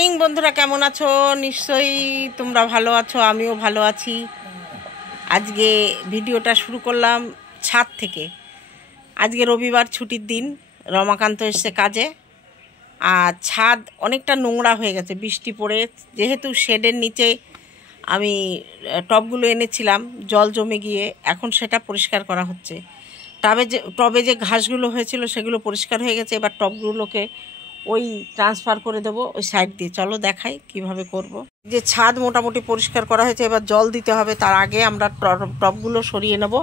Morning বন্ধুরা, কেমন আছো? নিশ্চয়ই তোমরা ভালো আছো, আমিও ভালো আছি। আজকে ভিডিওটা শুরু করলাম ছাদ থেকে। আজকে রবিবার, ছুটির দিন। রমাকান্ত এসছে কাজে। আর ছাদ অনেকটা নোংরা হয়ে গেছে বৃষ্টি পড়ে, যেহেতু শেডের নিচে আমি টবগুলো এনেছিলাম, জল জমে গিয়ে এখন সেটা পরিষ্কার করা হচ্ছে। টবে যে ঘাসগুলো হয়েছিল সেগুলো পরিষ্কার হয়ে গেছে। এবার টবগুলোকে ওই ট্রান্সফার করে দেবো ওই সাইড দিয়ে। চলো দেখাই কিভাবে করব। যে ছাদ মোটামুটি পরিষ্কার করা হয়েছে, এবার জল দিতে হবে। তার আগে আমরা টবগুলো সরিয়ে নেব।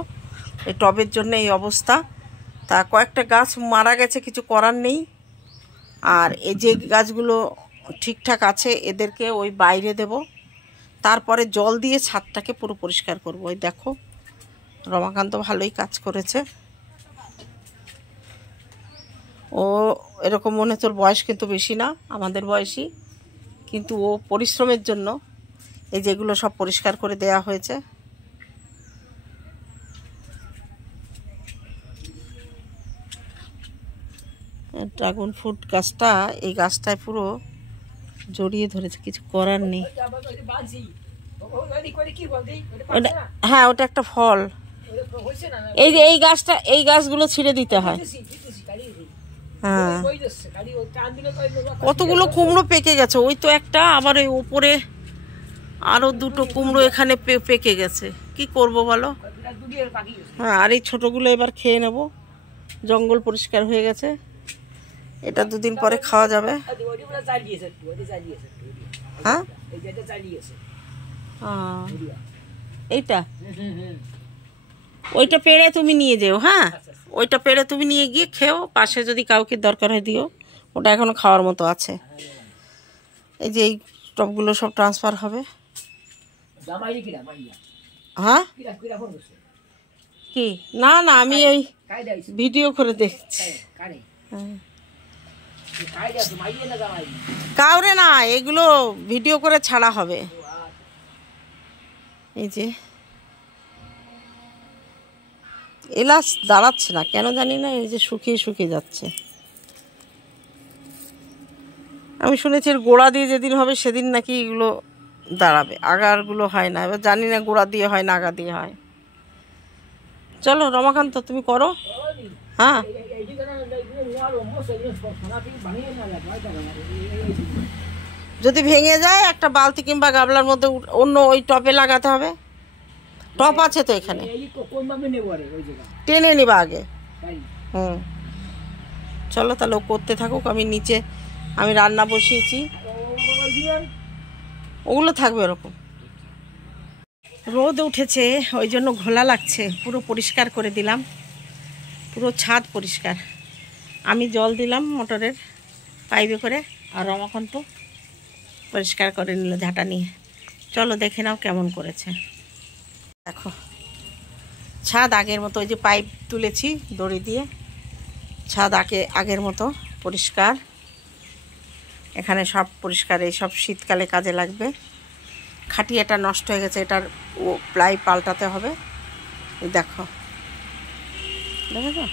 এই টবের জন্য এই অবস্থা। তা কয়েকটা গাছ মারা গেছে, কিছু করার নেই। আর এই যে গাছগুলো ঠিকঠাক আছে এদেরকে ওই বাইরে দেব। তারপরে জল দিয়ে ছাদটাকে পুরো পরিষ্কার করব। ওই দেখো, রমাকান্ত ভালোই কাজ করেছে। ও এরকম মনে, তোর বয়স কিন্তু বেশি না, আমাদের বয়সী, কিন্তু ও পরিশ্রমের জন্য এই যেগুলো সব পরিষ্কার করে দেয়া হয়েছে। ড্রাগন ফ্রুট গাছটা, এই গাছটায় পুরো জড়িয়ে ধরেছে, কিছু করার নেই। হ্যাঁ, ওটা একটা ফল। এই যে এই গাছগুলো ছিঁড়ে দিতে হয়। হ্যাঁ, কতগুলো কুমড়ো পেকে গেছে। ওই তো একটা, আবার ওই উপরে আরো দুটো কুমড়ো এখানে পেকে গেছে। কি করব বলো? হ্যাঁ, আর এই ছোটগুলো এবার খেয়ে নেব। জঙ্গল পরিষ্কার হয়ে গেছে, এটা দুদিন পরে খাওয়া যাবে। হ্যাঁ, এইটা, ওইটা পেড়ে তুমি নিয়ে যেও। হ্যাঁ, ওইটা পেড়ে তুমি নিয়ে গিয়ে খেও, পাশে যদি কাউকে দরকার হয় দিও। ওটা এখনো খাওয়ার মতো আছে। এই যে এই টবগুলো সব ট্রান্সফার হবে। হ্যাঁ, কি না না, আমি এই ভিডিও করে দেখছি। কাউরে না, এগুলো ভিডিও করে ছাড়া হবে। এই যে এলাচ দাঁড়াচ্ছে না কেন জানি না, এই যে শুকিয়ে শুকিয়ে যাচ্ছে। আমি শুনেছি এর গোড়া দিয়ে যেদিন হবে সেদিন নাকি এগুলো দাঁড়াবে, আগারগুলো হয় না। এবার জানি না গোড়া দিয়ে হয় না আগা দিয়ে হয়। চলো রমাকান্ত, তুমি করো। হ্যাঁ, যদি ভেঙে যায় একটা বালতি কিংবা গামলার মধ্যে অন্য ওই টপে লাগাতে হবে। টপ আছে তো এখানে, টেনে নিবা আগে। হুম, চলো তাহলে ও করতে থাকুক। আমি রান্না বসিয়েছি, ওগুলো থাকবে এরকম। রোদ উঠেছে ওই জন্য ঘোলা লাগছে। পুরো পরিষ্কার করে দিলাম, পুরো ছাদ পরিষ্কার। আমি জল দিলাম মোটরের পাইপে করে, আর রমাকান্ত পরিষ্কার করে নিল ঝাঁটা নিয়ে। চলো দেখে নাও কেমন করেছে। দেখো ছাদ আগের মতো, ওই যে পাইপ তুলেছি দড়ি দিয়ে, ছাদ আগের মতো পরিষ্কার। এখানে সব পরিষ্কার, এই সব শীতকালে কাজে লাগবে। খাটিয়াটা নষ্ট হয়ে গেছে, এটার প্লাই পাল্টাতে হবে। এই দেখো, দেখো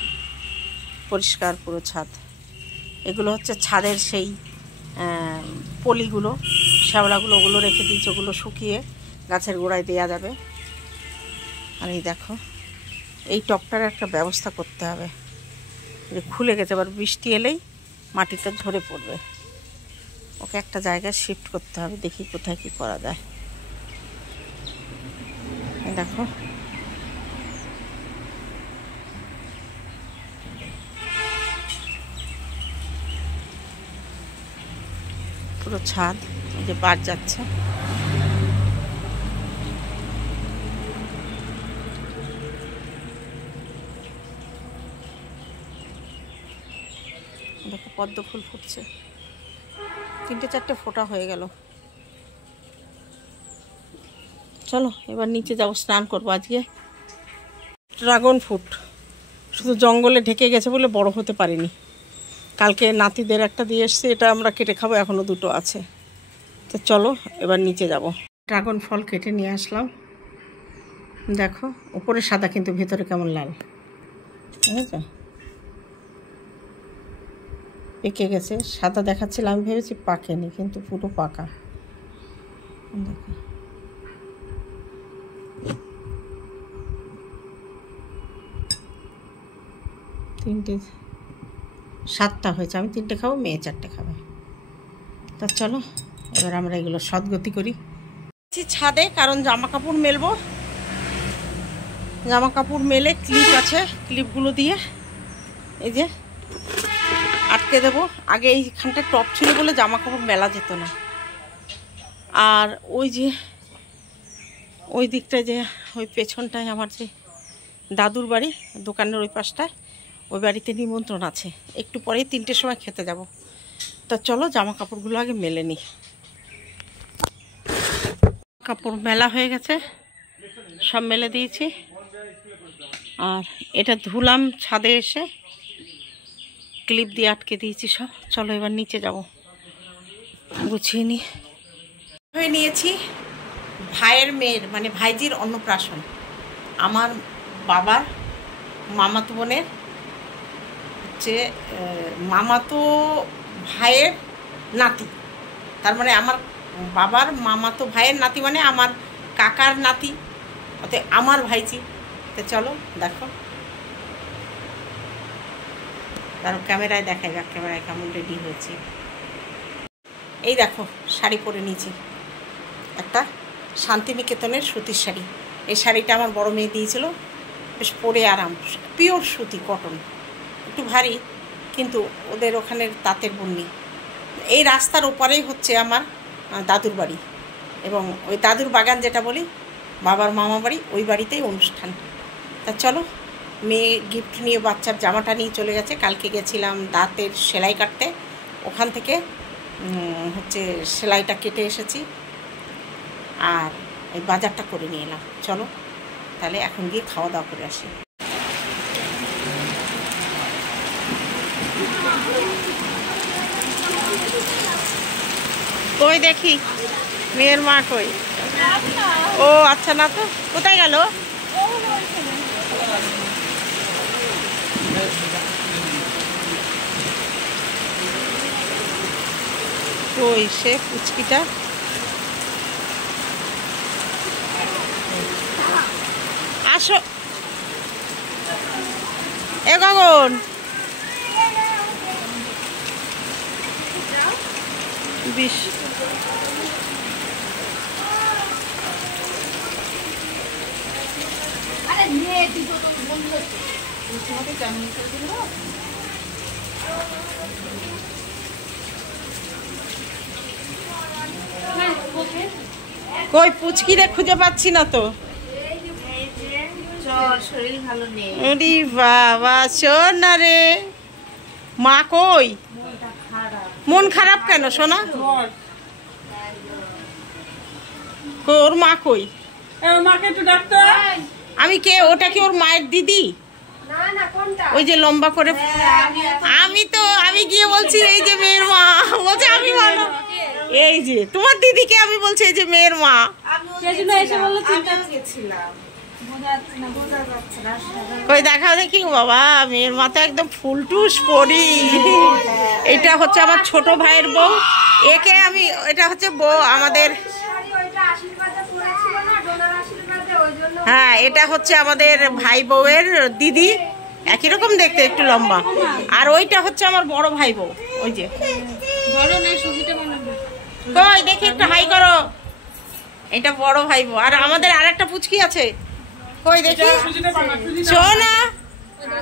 পরিষ্কার পুরো ছাদ। এগুলো হচ্ছে ছাদের সেই পলিগুলো, শ্যাওলাগুলো, ওগুলো রেখে দিয়েছে। ওগুলো শুকিয়ে গাছের গোড়ায় দেওয়া যাবে। আর এই দেখো, এই টপটার একটা ব্যবস্থা করতে হবে। খুলে গেছে, আবার বৃষ্টি এলেই মাটিটা ঝরে পড়বে। ওকে একটা জায়গায় শিফট করতে হবে, দেখি কোথায় কি করা যায়। দেখো পুরো ছাদ, এই যে বাদ যাচ্ছে। দেখো পদ্ম ফুল ফুটছে, 3-4টে ফোঁটা হয়ে গেল। চলো এবার নিচে যাবো, স্নান করবো। আজকে ড্রাগন ফ্রুট শুধু জঙ্গলে ঢেকে গেছে বলে বড় হতে পারিনি। কালকে নাতিদের একটা দিয়ে এসছি, এটা আমরা কেটে খাবো, এখনও দুটো আছে। তো চলো এবার নিচে যাব। ড্রাগন ফল কেটে নিয়ে আসলাম। দেখো উপরে সাদা কিন্তু ভেতরে কেমন লাল, বুঝেছ? পেকে গেছে। সাদা দেখাচ্ছিল, আমি ভেবেছি পাকেনি, কিন্তু পুরো পাকা। দেখো তিনটে, 7টা হয়েছে। আমি 3টে খাবো, মেয়ে 4টে খাবে। তা চলো এবার আমরা এগুলো সদ্গতি করি। ছাদে, কারণ জামা কাপড় মেলবো। জামা কাপড় মেলে ক্লিপ আছে, ক্লিপগুলো দিয়ে এই যে আটকে দেবো। আগে এইখানটা টপ ছিল বলে জামা কাপড় মেলা যেত না। আর ওই যে ওই দিকটায় যে ওই পেছনটায় আমার যে দাদুর বাড়ি, দোকানের ওই পাশটায়, ওই বাড়িতে নিমন্ত্রণ আছে। একটু পরেই 3টের সময় খেতে যাব। তা চলো জামা কাপড়গুলো আগে মেলে নিই। কাপড় মেলা হয়ে গেছে, সব মেলে দিয়েছি। আর এটা ধুলাম ছাদে এসে, ক্লিপ দিয়ে আটকে দিয়েছি সব। চলো এবার নিচে যাব, গুছিয়ে নিই। হয়ে নিয়েছি ভাইয়ের মেয়ের, মানে ভাইজির অন্নপ্রাশন। আমার বাবার মামাতো বোনের হচ্ছে মামাতো ভাইয়ের নাতি, তার মানে আমার বাবার মামাতো ভাইয়ের নাতি, মানে আমার কাকার নাতি, অতএব আমার ভাইজি। তো চলো দেখো, তার ক্যামেরায় দেখাই, ব্যাক ক্যামেরায় কেমন রেডি হয়েছি। এই দেখো শাড়ি পরে নিয়েছি, একটা শান্তিনিকেতনের সুতির শাড়ি। এই শাড়িটা আমার বড় মেয়ে দিয়েছিল, বেশ পরে আরাম, পিওর সুতি, কটন, একটু ভারী, কিন্তু ওদের ওখানের তাঁতের বুননি। এই রাস্তার ওপারেই হচ্ছে আমার দাদুর বাড়ি, এবং ওই দাদুর বাগান যেটা বলি, বাবার মামা বাড়ি, ওই বাড়িতেই অনুষ্ঠান। তা চলো, মেয়ে গিফট নিয়ে, বাচ্চার জামাটা নিয়ে চলে গেছে। কালকে গেছিলাম দাঁতের সেলাই কাটতে, ওখান থেকে হচ্ছে সেলাইটা কেটে এসেছি, আর এই বাজারটা করে নিয়ে এলাম। চলো তাহলে এখন গিয়ে খাওয়া দাওয়া করে আসি। কই দেখি মেয়ের মা কই? ও আচ্ছা, না তো, কোথায় গেল? কই সে পুচকিটা? আসো এ গগন, বিশ কই পুচকি রে, খুঁজে পাচ্ছি না তো। আরে বাবা, শোন না রে, মা কই? মন খারাপ কেন সোনা? ওর মা কই? আমি কে? ওটা কি ওর মায়ের দিদি? ওই যে লম্বা করে, আমি গিয়ে বলছি এই যে মেয়ের মা, বলছে আমি বলো এই যে তোমার দিদিকে, আমি বলছি এই যে মেয়ের মা। কই দেখা দেখি বাবা, মেয়ের মা তো একদম ফুলটুস পরি। এটা হচ্ছে আমার ছোট ভাইয়ের বউ, একে আমি, এটা হচ্ছে বউ আমাদের, হ্যাঁ এটা হচ্ছে আমাদের ভাই বউয়ের দিদি, একই রকম দেখতে, একটু লম্বা। আর ওইটা হচ্ছে আমার বড় ভাই বউ, ওই যে। কই দেখি একটু হাই করো, এটা বড় ভাই বউ। আর আমাদের আর একটা পুচকি আছে, কই দেখি, সোনা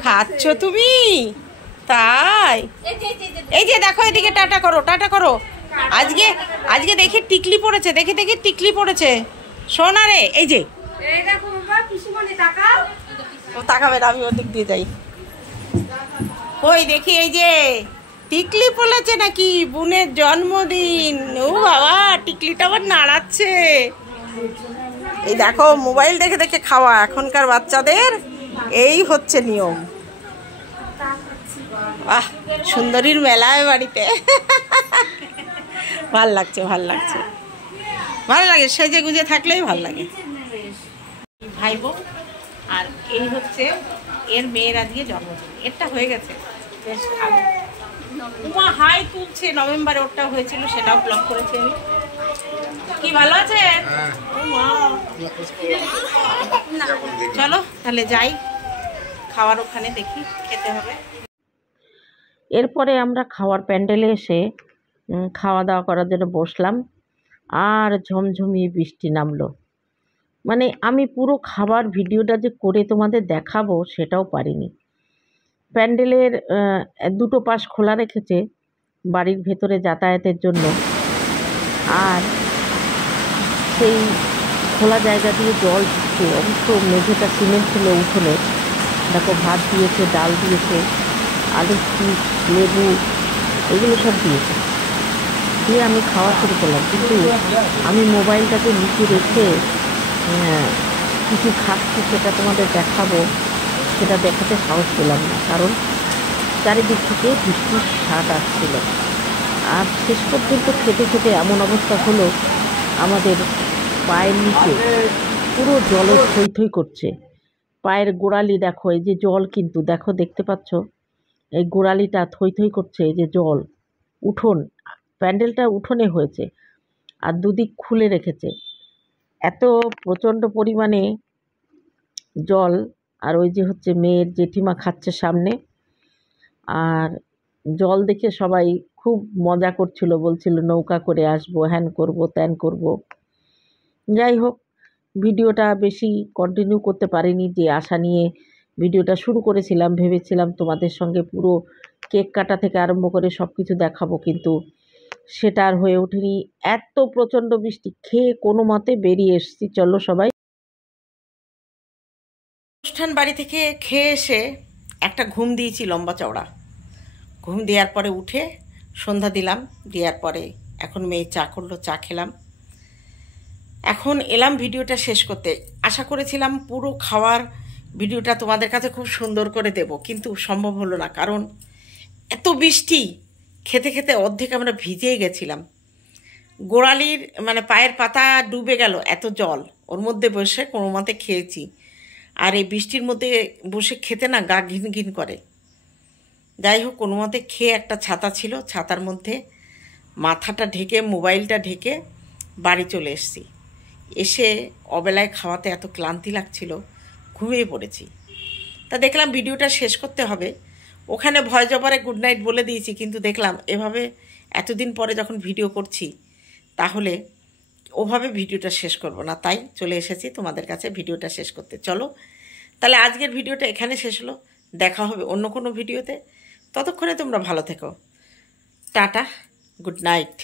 খাচ্ছ তুমি? তাই, এই যে দেখো, এদিকে টাটা করো, টাটা করো। আজকে দেখি টিকলি পড়েছে, দেখি টিকলি পড়েছে সোনা রে, এই যে। ও তাকাবে না, আমি ওদিক দিয়ে যাই। কই দেখি, এই যে টিকলি পড়েছে নাকি, বোনের জন্মদিন। ও বাবা, টিকলিটা আবার নাড়াচ্ছে। এই দেখো, মোবাইল দেখে দেখে খাওয়া এখনকার বাচ্চাদের, এই হচ্ছে নিয়ম। বাহ, সুন্দরীর মেলায় বাড়িতে। ভাল লাগছে, ভাল লাগছে, ভালো লাগে, সেজে গুজে থাকলেই ভাল লাগে। ভাই বোন, আর এই হচ্ছে এর মেয়ের আজকে জন্মদিন। এরটা হয়ে গেছে বেশ, উমা হাই তুলছে, নভেম্বরে ওরটা হয়েছিল, সেটাও ব্লগ করেছি আমি। কি ভালো আছে? চলো তাহলে যাই, খাওয়ার ওখানে দেখি, খেতে হবে। এরপরে আমরা খাওয়ার প্যান্ডেলে এসে খাওয়া দাওয়া করার জন্য বসলাম, আর ঝমঝমিয়ে বৃষ্টি নামলো। মানে আমি পুরো খাবার ভিডিওটা যে করে তোমাদের দেখাবো সেটাও পারিনি। প্যান্ডেলের দুটো পাশ খোলা রেখেছে বাড়ির ভেতরে যাতায়াতের জন্য, আর সেই খোলা জায়গা দিয়ে জল ঢুকছে। অবশ্য মেঝেটা সিমেন্ট ছিল উঠোনে। দেখো ভাত দিয়েছে, ডাল দিয়েছে, আলু চিপস, লেবু, এগুলো সব দিয়েছে। দিয়ে আমি খাওয়া শুরু করলাম, কিন্তু আমি মোবাইলটাকে নিচে রেখে কিছু খাচ্ছি, সেটা তোমাদের দেখাবো, সেটা দেখাতে সাহস পেলাম না, কারণ চারিদিক থেকে বৃষ্টির স্বাদ আসছিল। আর শেষ পর্যন্ত খেতে খেতে এমন অবস্থা হলো, আমাদের পায়ের নিচে পুরো জলে থই থই করছে। পায়ের গোড়ালি দেখো, এই যে জল, কিন্তু দেখো দেখতে পাচ্ছ এই গোড়ালিটা থই থই করছে, এই যে জল। উঠোন, প্যান্ডেলটা উঠোনে হয়েছে, আর দুদিক খুলে রেখেছে। এত প্রচণ্ড পরিমাণে জল। আর ওই যে হচ্ছে মেয়ের জেঠিমা খাচ্ছে সামনে, আর জল দেখে সবাই খুব মজা করছিল, বলছিল নৌকা করে আসবো, হ্যান করব ত্যান করব। যাই হোক, ভিডিওটা বেশি কন্টিনিউ করতে পারিনি, যে আশা নিয়ে ভিডিওটা শুরু করেছিলাম। ভেবেছিলাম তোমাদের সঙ্গে পুরো কেক কাটা থেকে আরম্ভ করে সব কিছু দেখাবো, কিন্তু সেটা আর হয়ে ওঠেনি। এত প্রচণ্ড বৃষ্টি, খেয়ে কোনো মতে বেরিয়ে এসেছি। চলো সবাই। অনুষ্ঠান বাড়ি থেকে খেয়ে এসে একটা ঘুম দিয়েছি, লম্বা চওড়া ঘুম। দেওয়ার পরে উঠে সন্ধ্যা দিলাম, দেওয়ার পরে এখন মেয়ে চা করলো, চা খেলাম। এখন এলাম ভিডিওটা শেষ করতে। আশা করেছিলাম পুরো খাওয়ার ভিডিওটা তোমাদের কাছে খুব সুন্দর করে দেব, কিন্তু সম্ভব হলো না, কারণ এত বৃষ্টি। খেতে খেতে অর্ধেক আমরা ভিজেই গেছিলাম। গোড়ালির মানে পায়ের পাতা ডুবে গেল, এত জল। ওর মধ্যে বসে কোনো মতে খেয়েছি। আর এই বৃষ্টির মধ্যে বসে খেতে না গা ঘিন ঘিন করে। যাই হোক, কোনো মতে খেয়ে, একটা ছাতা ছিল, ছাতার মধ্যে মাথাটা ঢেকে, মোবাইলটা ঢেকে বাড়ি চলে এসেছি। এসে অবেলায় খাওয়াতে এত ক্লান্তি লাগছিল, ঘুমিয়ে পড়েছি। তা দেখলাম ভিডিওটা শেষ করতে হবে। ওখানে ভয়েস ওভারে গুড নাইট বলে দিয়েছি, কিন্তু দেখলাম এভাবে এতদিন পরে যখন ভিডিও করছি, তাহলে ওভাবে ভিডিওটা শেষ করব না, তাই চলে এসেছি তোমাদের কাছে ভিডিওটা শেষ করতে। চলো তাহলে আজকের ভিডিওটা এখানে শেষ হলো, দেখা হবে অন্য কোনো ভিডিওতে। ততক্ষণে তোমরা ভালো থেকো, টাটা, গুড নাইট।